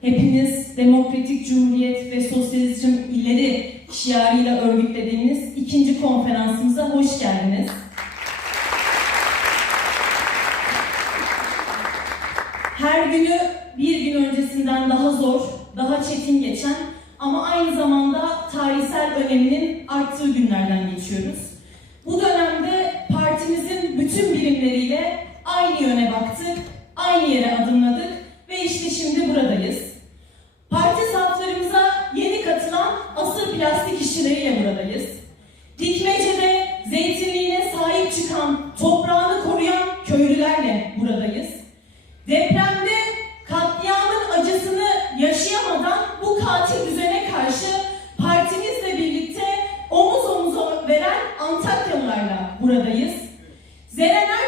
hepiniz demokratik cumhuriyet ve sosyalizm ileri şiarıyla örgütlediğiniz ikinci konferansımıza hoş geldiniz. Her günü bir gün öncesinden daha zor, daha çetin geçen ama aynı zamanda tarihsel öneminin arttığı günlerden geçiyoruz. Bu dönemde partimizin bütün birimleriyle aynı yöne baktık, aynı yere adımladık ve işte şimdi buradayız. Parti saflarımıza yeni katılan asıl plastik işçileriyle buradayız. Dikmece'de zeytinliğine sahip çıkan, toprağını koruyan köylülerle buradayız. Depremde katliamın acısını yaşayamadan bu katil düzene karşı partimizle birlikte omuz omuza veren Antakyalılarla buradayız. Zeren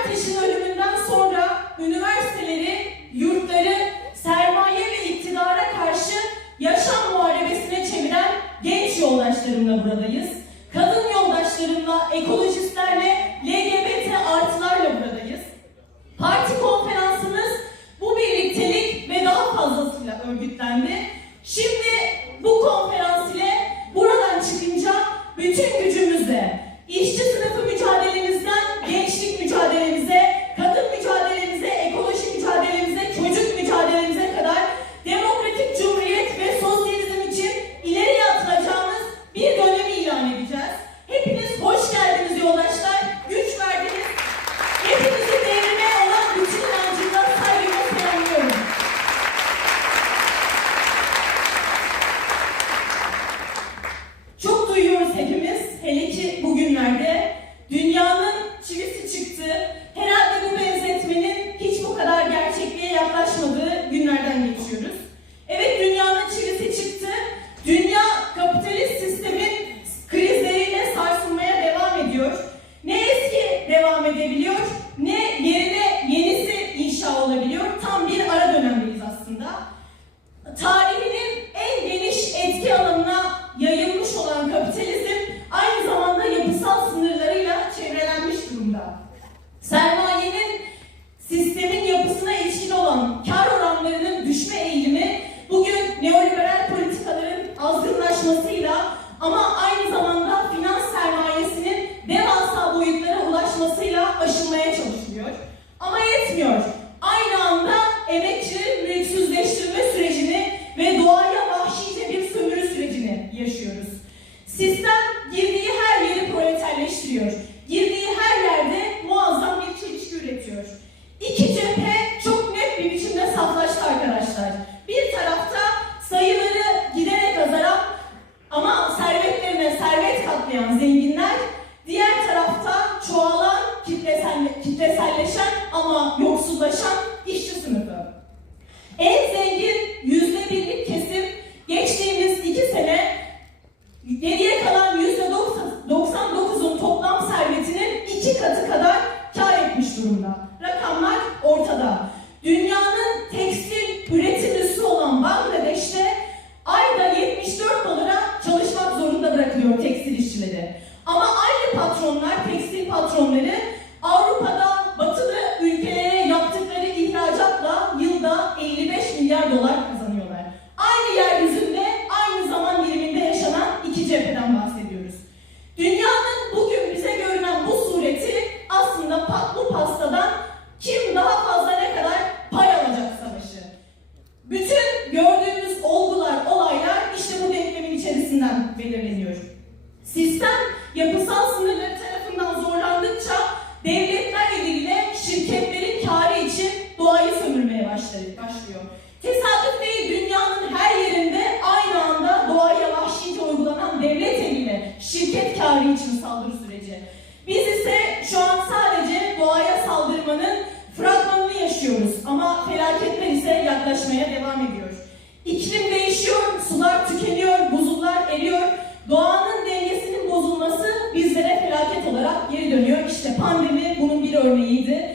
Doğanın dengesinin bozulması bizlere felaket olarak geri dönüyor. İşte pandemi bunun bir örneğiydi.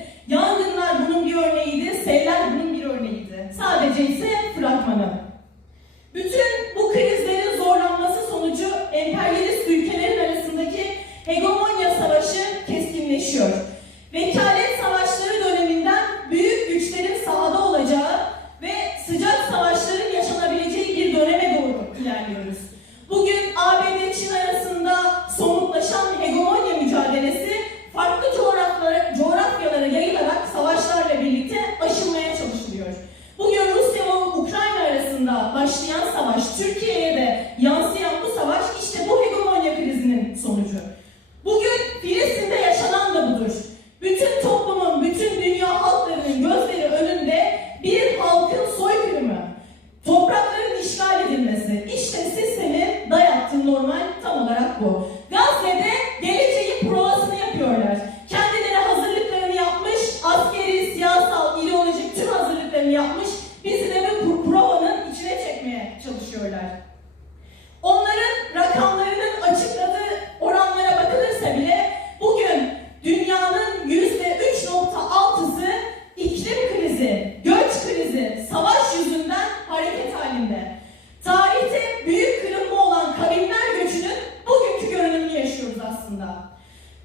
aslında.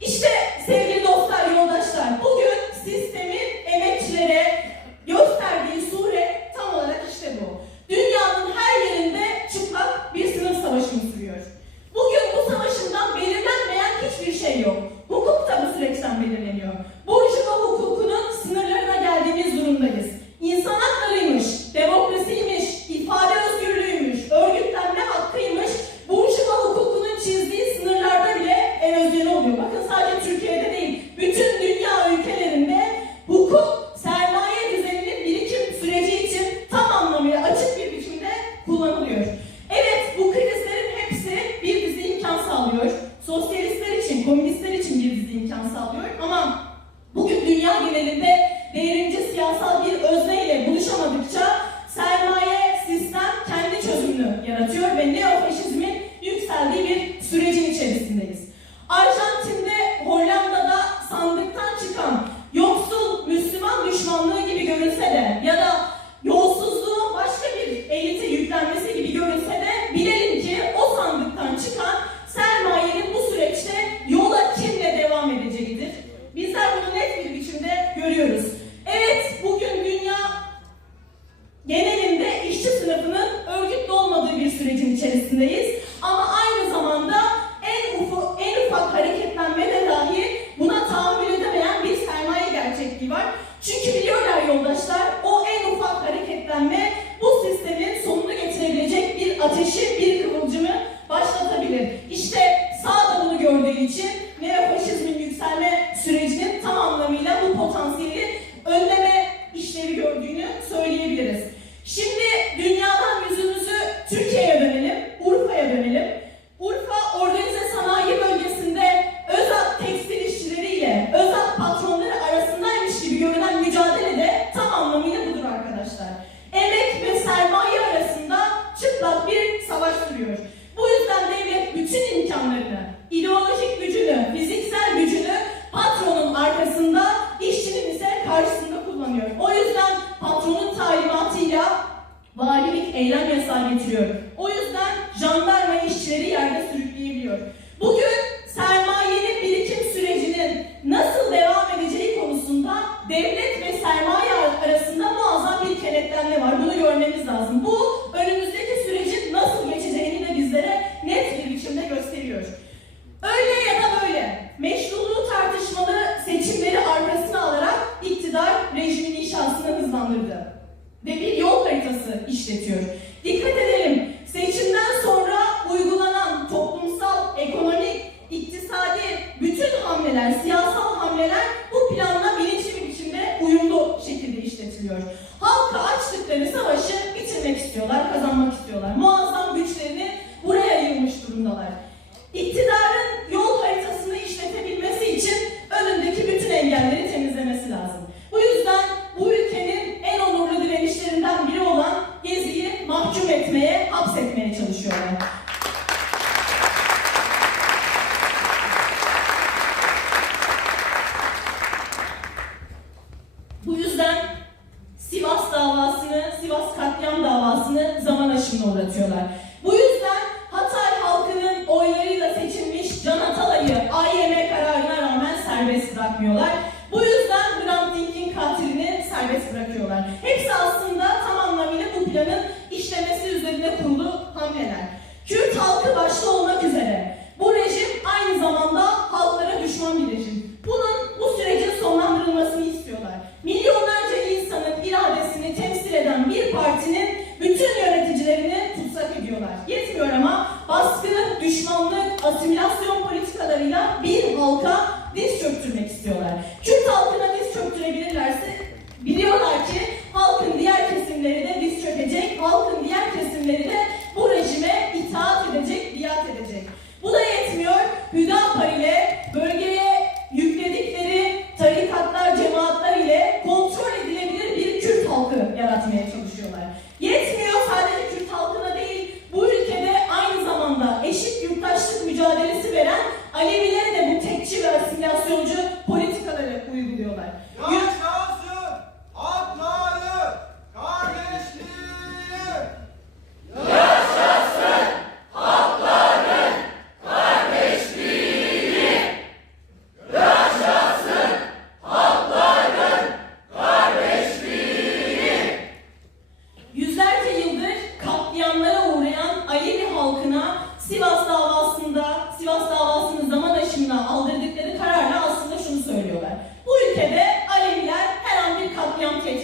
İşte feministler için bir dizi imkan sağlıyorum ama bugün dünya genelinde devrimci siyasal bir özneyle buluşamadıkça sermaye, sistem kendi çözümünü yaratıyor ve neofaşizmin yükseldiği bir sürecin içerisindeyiz. Arjantin eylem yasağı getiriyor. eu acho. planın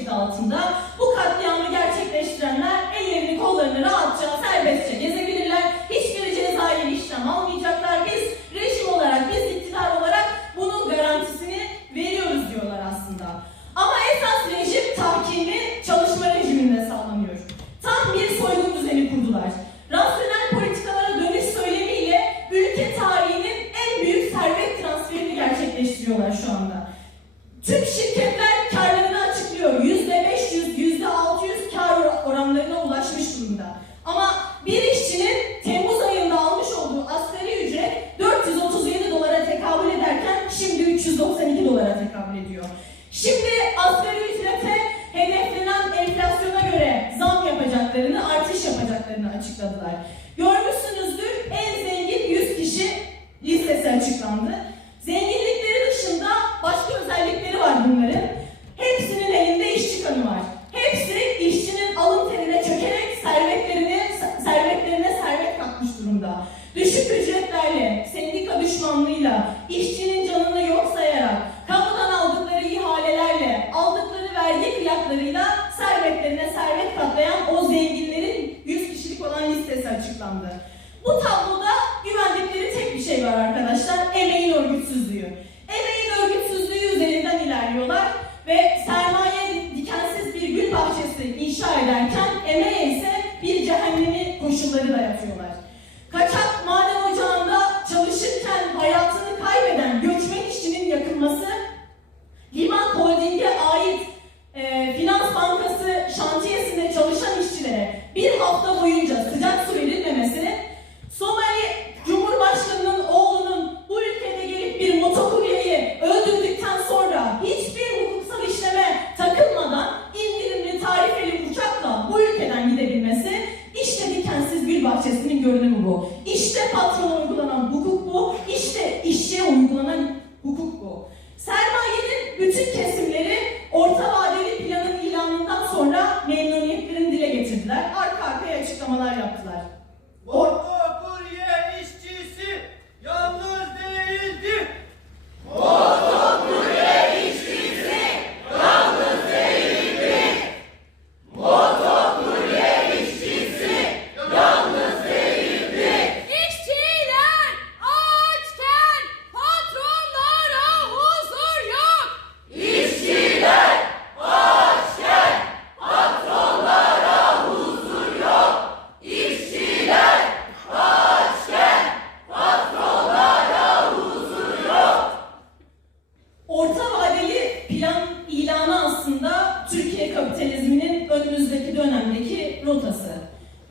altında. Bu katliamı gerçekleştirenler ellerini kollarını rahatça serbest açıkladılar. ederken emeğe ise bir cehennemi koşulları dayatıyorlar. açıklamalar yaptılar.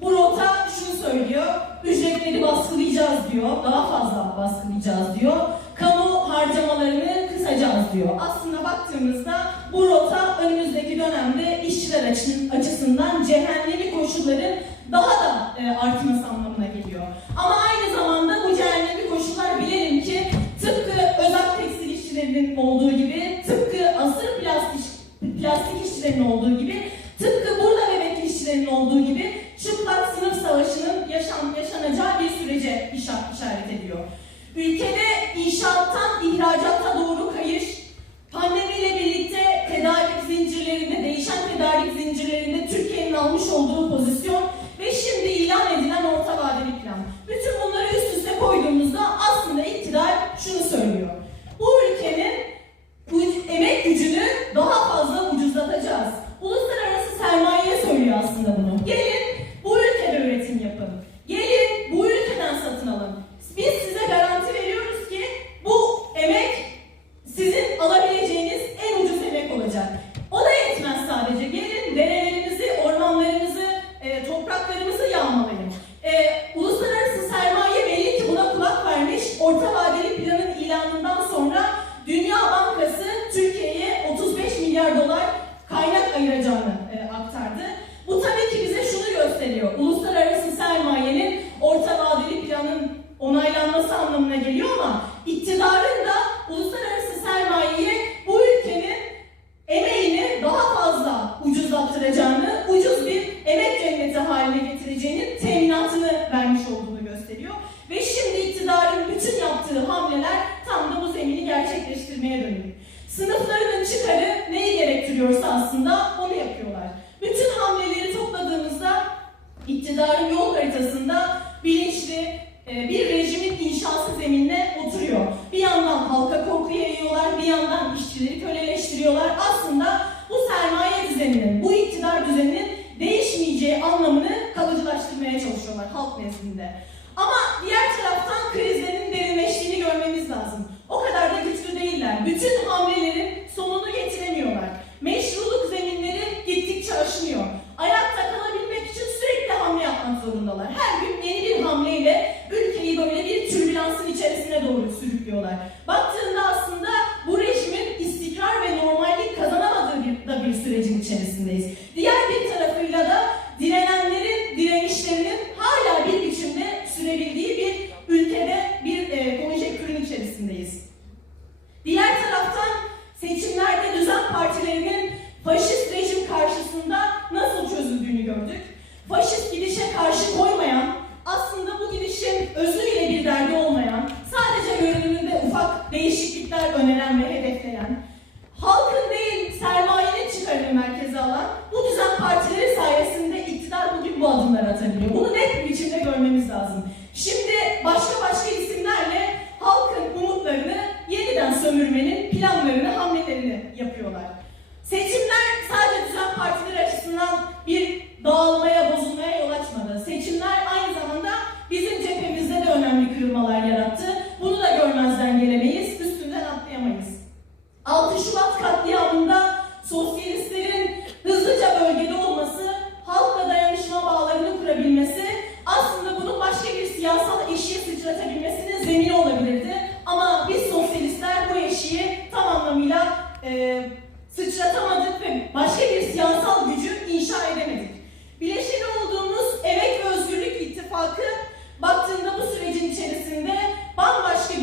Bu rota şunu söylüyor, ücretleri baskılayacağız diyor, daha fazla baskılayacağız diyor, kamu harcamalarını kısacağız diyor. Aslında baktığımızda bu rota önümüzdeki dönemde işçiler açısından cehennemi koşulların daha da e, artması anlamına geliyor. Ama aynı zamanda bu cehennemi koşullar bilelim ki tıpkı özel tekstil işçilerinin olduğu gibi, tıpkı asır plastik, plastik işçilerinin olduğu gibi, tıpkı burada bebek işçilerinin olduğu gibi savaşının yaşan, yaşanacağı bir sürece işaret ediyor. Ülkede inşaattan ihracata doğru kayış, pandemiyle birlikte tedarik zincirlerinde, değişen tedarik zincirlerinde Türkiye'nin almış olduğu pozisyon diğer taraftan krizlerin Deixe olabilirdi. Ama biz sosyalistler bu eşiği tam anlamıyla e, sıçratamadık ve başka bir siyasal gücü inşa edemedik. Bileşeni olduğumuz Emek ve Özgürlük İttifakı baktığında bu sürecin içerisinde bambaşka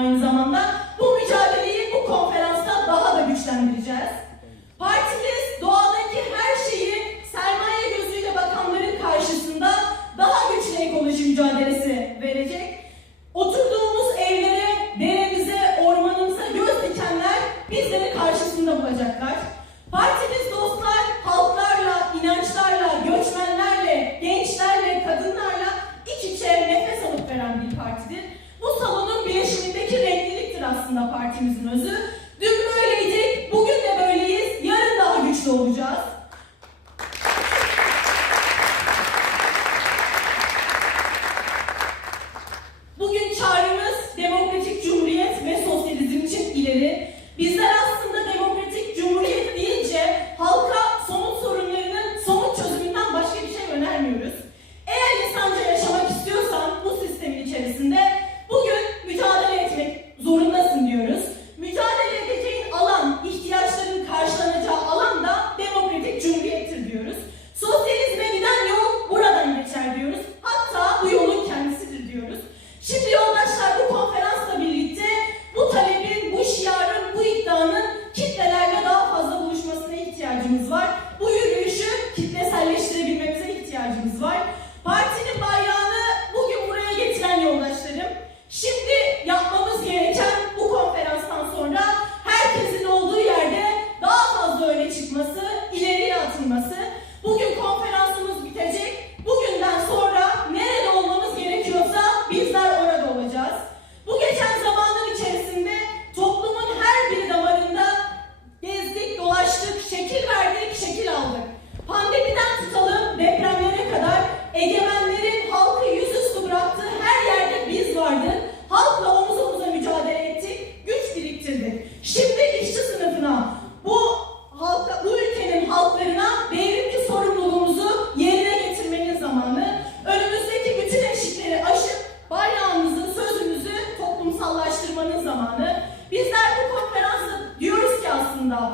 aynı zamanda. 听到